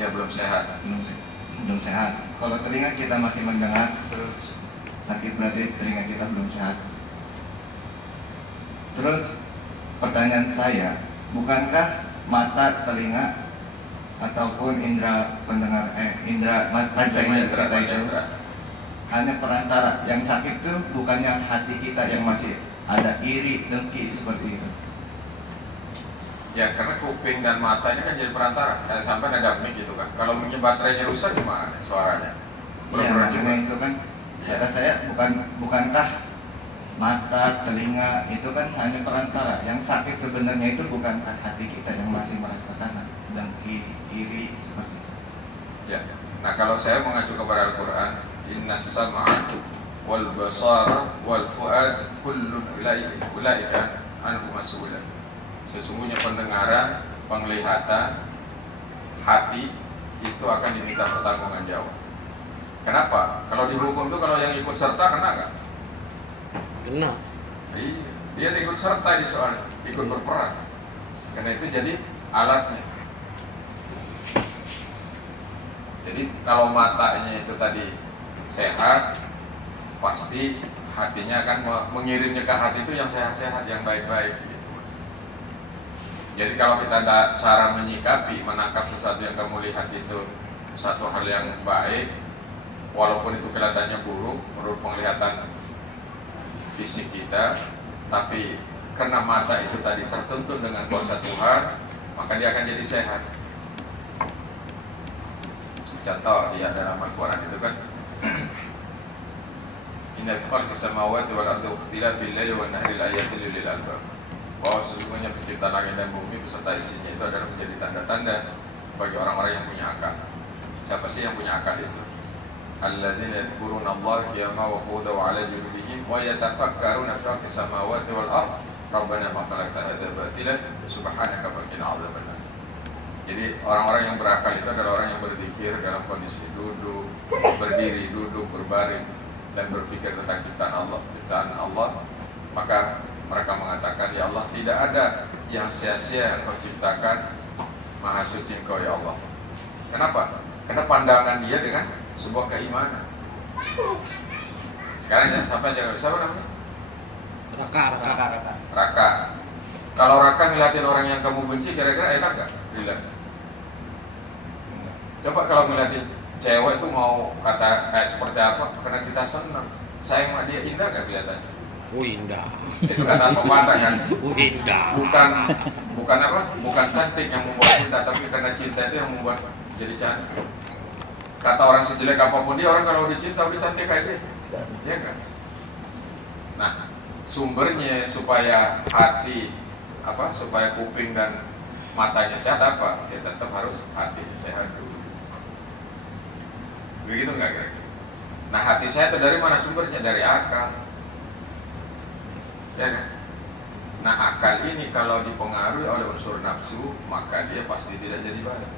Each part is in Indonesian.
Ya belum sehat. Belum sehat. Kalau telinga kita masih mendengar terus sakit, berarti telinga kita belum sehat. Terus pertanyaan saya, bukankah mata, telinga ataupun indera pendengar, indera panca indera kita itu hanya perantara? Yang sakit itu bukannya hati kita yang masih ada iri, dengki seperti itu? Ya karena kuping dan mata ini kan jadi perantara. Sampai ada mic gitu kan. Kalau mic baterainya rusak gimana suaranya? Iya, makanya itu kan kata saya, bukankah mata, telinga itu kan hanya perantara. Yang sakit sebenarnya itu bukankah hati kita yang masih merasakan dengki, iri seperti itu? Ya. Nah kalau saya mengacu kepada Al-Quran, Innas sam'a wal basara wal fuad kullun ulaika anhu mas'ulan. Sesungguhnya pendengaran, penglihatan, hati itu akan diminta pertanggunggan jawab. Kenapa? Kalau dihukum itu kalau yang ikut serta kena nggak? Kena. Iya, dia ikut serta di soal, ikut berperan. Karena itu jadi alatnya. Jadi kalau matanya itu tadi sehat, pasti hatinya akan mengirimnya ke hati itu yang sehat-sehat, yang baik-baik. Jadi kalau kita ada cara menyikapi, menangkap sesuatu yang kamu lihat itu satu hal yang baik, walaupun itu kelihatannya buruk menurut penglihatan fisik kita, tapi karena mata itu tadi tertuntun dengan kuasa Tuhan, maka dia akan jadi sehat. Contoh di dalam Al-Quran itu kan, Inna fi khalqis samawati wal ardi ikhtilafil laili wan nahari laayatin lil albab. Bahwa sesungguhnya penciptaan langit dan bumi beserta isinya itu adalah menjadi tanda-tanda bagi orang-orang yang punya akal. Siapa sih yang punya akal itu? Alladzina yadhkuruna Allah qiyaman wa qu'udan wa 'ala junubihim wa yatafakkaruna fi khalqis samawati wal ardi rabbana ma khalaqta hadza batilan subhanaka faqina 'adzabannar. Jadi orang-orang yang berakal itu adalah orang yang berzikir dalam kondisi duduk, berdiri, duduk, berbaring, dan berpikir tentang ciptaan Allah, maka mereka mengatakan, ya Allah, tidak ada yang sia-sia yang kau ciptakan, maha suci engkau ya Allah. Kenapa? Karena pandangan dia dengan sebuah keimanan. Sekarang jangan sampai jangan, siapa namanya? Raka. Kalau Raka ngeliatin orang yang kamu benci, kira-kira enak gak? Dilihat. Coba kalau ngeliatin cewek itu mau kata kayak seperti apa, karena kita senang, sayang sama dia, indah gak kelihatannya? Indah. Itu kata pepatah kan? Indah. Bukan apa? Bukan cantik yang membuat cinta, tapi karena cinta itu yang membuat jadi cantik. Kata orang sejelek apapun dia, orang kalau udah cinta udah cantik kayak dia, ya kan? Nah, sumbernya supaya hati supaya kuping dan matanya sehat apa? Ya tetap harus hatinya sehat dulu. Begitu nggak kira-kira? Nah, hati sehat itu dari mana sumbernya? Dari akal. Ya kan? Nah, akal ini kalau dipengaruhi oleh unsur nafsu, maka dia pasti tidak jadi baik.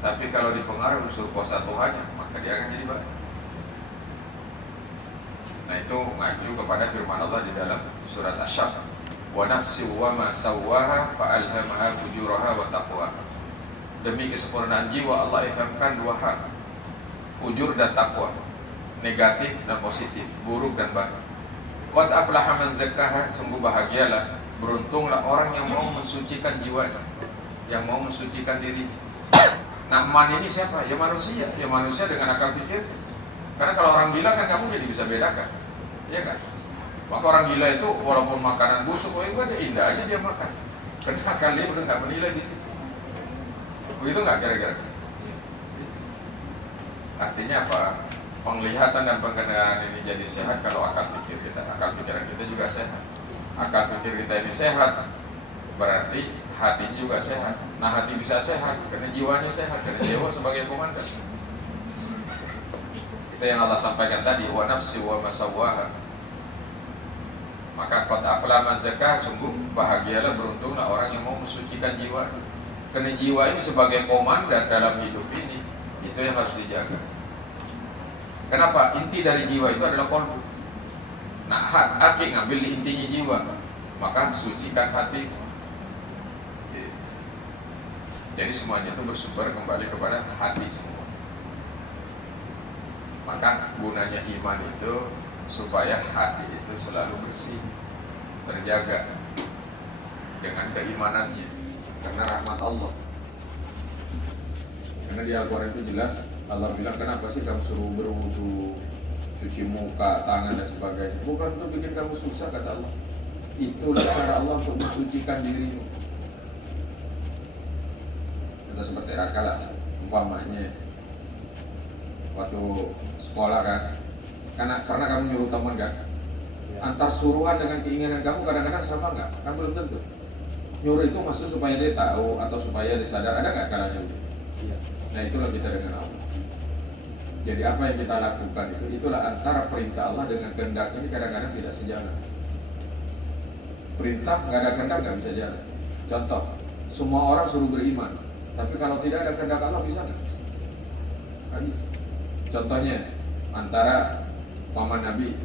Tapi kalau dipengaruhi unsur kuasa Tuhannya, maka dia akan jadi baik. Nah, itu mengacu kepada firman Allah di dalam surat Asy-Syaff. Wa nafsi wa ma sawwaha fa alhamaha fujuraha wa taqwaha. Demi kesempurnaan jiwa Allah ilhamkan dua hal, ujur dan takwa, negatif dan positif, buruk dan baik. Qad aflaha man zakkaha, sungguh bahagialah, beruntunglah orang yang mau mensucikan jiwanya, yang mau mensucikan diri. Nah, man ini siapa? Ya manusia dengan akal pikir. Karena kalau orang gila kan kamu jadi bisa bedakan, ya kan? Maka orang gila itu walaupun makanan busuk, dia indah aja dia makan. Karena akal dia udah nggak menilai di situ. Begitu nggak kira-kira? Artinya apa? Penglihatan dan pendengaran ini jadi sehat kalau akal pikiran kita juga sehat. Akal pikir kita ini sehat, berarti hatinya juga sehat. Nah, hati bisa sehat karena jiwanya sehat, karena jiwa sebagai komandan. Itu yang Allah sampaikan tadi, wa nafsi wa masawwaha. Maka qad aflaha man zakkaha, sungguh bahagialah, beruntunglah orang yang mau mensucikan jiwa. Karena jiwa ini sebagai komandan dalam hidup ini, itu yang harus dijaga. Kenapa? Inti dari jiwa itu adalah qalbu. Nah, hati ngambil di intinya jiwa, maka sucikan hati. Jadi semuanya itu bersumber kembali kepada hati semua. Maka gunanya iman itu supaya hati itu selalu bersih, terjaga dengan keimanannya, karena rahmat Allah. Karena di Al-Quran itu jelas Allah bilang, kenapa sih kamu suruh berwudu, cuci muka, tangan dan sebagainya? Bukan untuk bikin kamu susah, kata Allah. Itulah cara Allah untuk mensucikan dirimu. Itu seperti rakalah, umpamanya waktu sekolah kan, karena kamu nyuruh teman kan, antar suruhan dengan keinginan kamu kadang-kadang sama nggak? Kan belum tentu. Nyuruh itu maksud supaya dia tahu atau supaya dia sadar, ada nggak kalanya begitu? Nah itulah kita dengan Allah. Jadi apa yang kita lakukan itulah antara perintah Allah dengan kehendak ini kadang-kadang tidak sejalan. Perintah nggak ada kehendak nggak bisa jalan. Contoh, semua orang suruh beriman, tapi kalau tidak ada kehendak Allah bisa nggak? Nggak bisa. Contohnya antara paman Nabi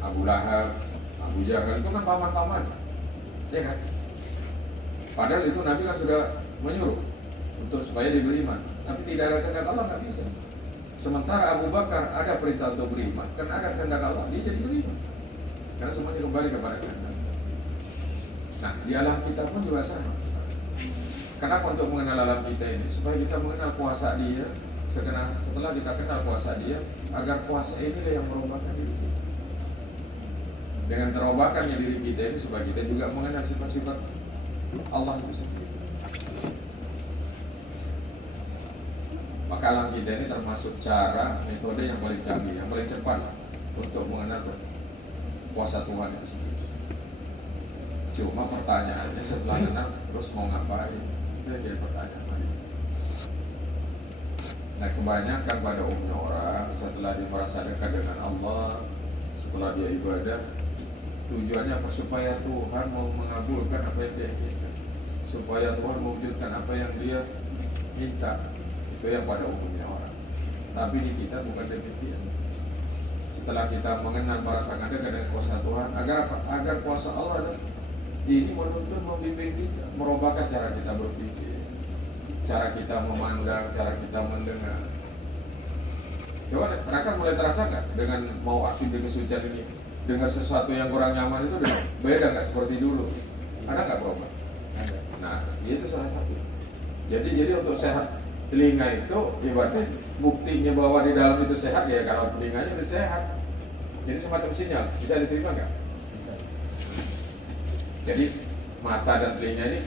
Abu Lahab, Abu Jahal itu kan paman-paman, ya kan? Padahal itu Nabi kan sudah menyuruh untuk supaya dia beriman, tapi tidak ada kehendak Allah nggak bisa. Sementara Abu Bakar ada perintah untuk beriman, karena ada kehendak Allah dia jadi beriman, karena semuanya kembali kepada kehendak. Nah di alam kita pun juga sama. Kenapa untuk mengenal alam kita ini? Supaya kita mengenal kuasa Dia. Setelah kita kenal kuasa Dia, agar kuasa inilah yang merubahkan diri kita. Dengan terubahkannya diri kita ini supaya kita juga mengenal sifat-sifat Allah itu sendiri. Maka alam kita ini termasuk cara, metode yang paling canggih, yang paling cepat untuk mengenal kuasa Tuhan itu sendiri. Cuma pertanyaannya setelah kenal terus mau ngapain? Itu jadi pertanyaan lagi. Nah kebanyakan pada umumnya orang setelah dia merasa dekat dengan Allah, setelah dia ibadah, tujuannya apa? Supaya Tuhan mau mengabulkan apa yang dia inginkan, supaya Tuhan mewujudkan apa yang dia minta. Itu yang pada umumnya orang. Tapi di kita bukan demikian. Setelah kita mengenal, merasakan dekat dengan kuasa Tuhan, agar apa? Agar kuasa Allah ini menuntun, membimbing kita, merubahkan cara kita berpikir, cara kita memandang, cara kita mendengar. Coba mereka mulai terasa nggak dengan mau aktif di kesucian ini, dengar sesuatu yang kurang nyaman itu beda nggak seperti dulu? Ada nggak berubah? Nah itu salah satu. Jadi untuk sehat telinga itu ibaratnya buktinya bahwa di dalam itu sehat ya kalau telinganya itu sehat. Jadi semacam sinyal, bisa diterima nggak? Jadi mata dan telinga ini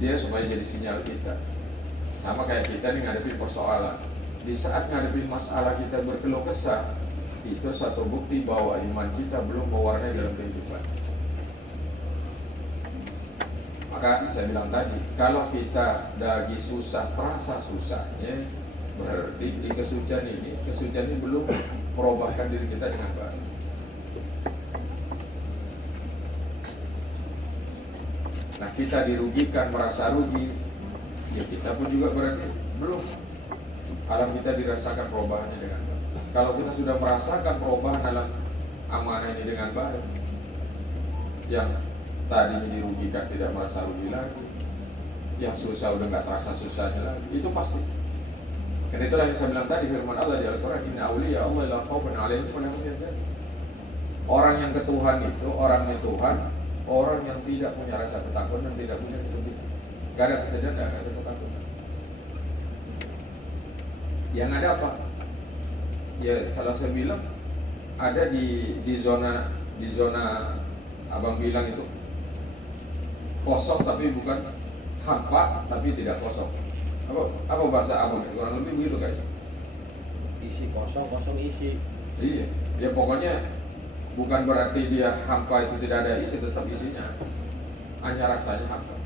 dia supaya jadi sinyal kita. Sama kayak kita nih ngadepin persoalan. Di saat ngadepin masalah kita berkeluh kesah, itu satu bukti bahwa iman kita belum mewarnai dalam kehidupan. Maka saya bilang tadi, kalau kita lagi susah, terasa susahnya, berarti di kesucian ini belum merubahkan diri kita dengan baik. Nah kita dirugikan, merasa rugi, ya kita pun juga berarti belum. Alam kita dirasakan perubahannya dengan baik. Kalau kita sudah merasakan perubahan dalam amanah ini dengan baik, yang tadinya dirugikan tidak merasa rugi lagi, yang susah udah nggak terasa susahnya lagi, itu pasti. Karena itulah yang saya bilang tadi, firman Allah di Al-Quran, Inna awliya Allah la khaufun alaihim wa lahum yahzanun. Orang yang ke Tuhan itu, orangnya Tuhan, orang yang tidak punya rasa ketakutan dan tidak punya kesedihan. Gak ada kesedihan, gak ada ketakutan. Yang ada apa? Ya kalau saya bilang ada di zona abang bilang itu kosong tapi bukan hampa tapi tidak kosong. Apa bahasa abang? Kurang lebih begitu kayaknya. Isi kosong, kosong isi. Iya, ya pokoknya bukan berarti dia hampa itu tidak ada isi, tetap isinya. Hanya rasanya hampa.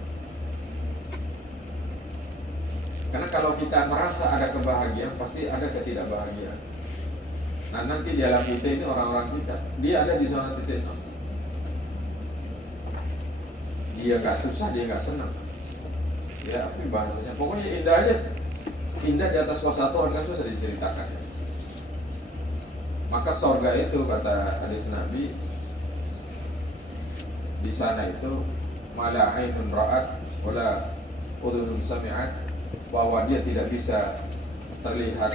Karena kalau kita merasa ada kebahagiaan, pasti ada ketidakbahagiaan. Nah nanti di alam kita ini orang-orang kita, dia ada di zona titik nol. Dia nggak susah, dia nggak senang. Ya, tapi bahasanya, pokoknya indah aja. Indah di atas kuasa Tuhan, kan susah diceritakan. Maka sorga itu kata hadis Nabi, di sana itu mala ainun ra'at wala sami'at, bahwa dia tidak bisa terlihat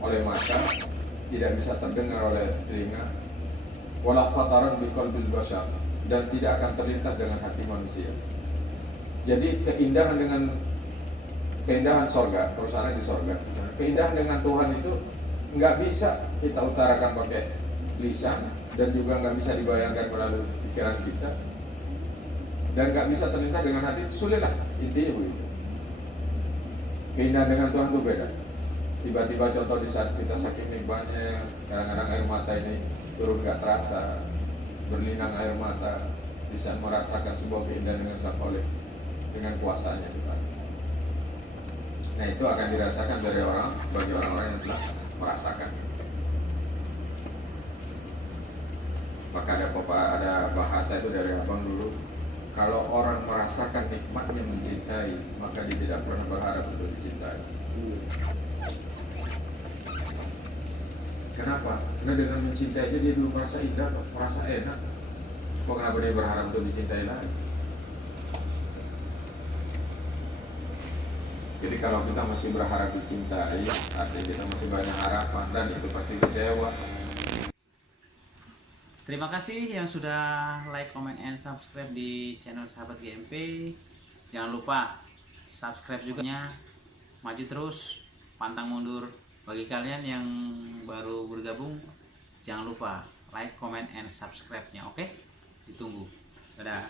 oleh mata, tidak bisa terdengar oleh telinga, wala khataran biqalbil bashar, dan tidak akan terlintas dengan hati manusia. Jadi keindahan sorga, perusahaan di sorga, keindahan dengan Tuhan itu nggak bisa kita utarakan pakai lisan, dan juga nggak bisa dibayangkan melalui pikiran kita, dan nggak bisa terlintas dengan hati. Sulit lah, intinya begitu. Keindahan dengan Tuhan itu beda. Tiba-tiba contoh di saat kita saking nikmatnya, kadang-kadang air mata ini turun nggak terasa, berlinang air mata di saat merasakan sebuah keindahan dengan Sang Khalik, dengan kuasanya kita. Nah, itu akan dirasakan bagi orang-orang yang telah merasakan. Maka ada bahasa itu dari abang dulu, kalau orang merasakan nikmatnya mencintai, maka dia tidak pernah berharap untuk dicintai. Kenapa? Karena dengan mencintainya dia dulu merasa indah, merasa enak. Kok kenapa dia berharap untuk dicintai lagi? Jadi kalau kita masih berharap dicintai, artinya kita masih banyak harapan, dan itu pasti kecewa. Terima kasih yang sudah like, comment, and subscribe di channel Sahabat GMP. Jangan lupa subscribe juga nya, maju terus, pantang mundur. Bagi kalian yang baru bergabung, jangan lupa like, comment, and subscribe-nya, oke? Ditunggu. Dadah.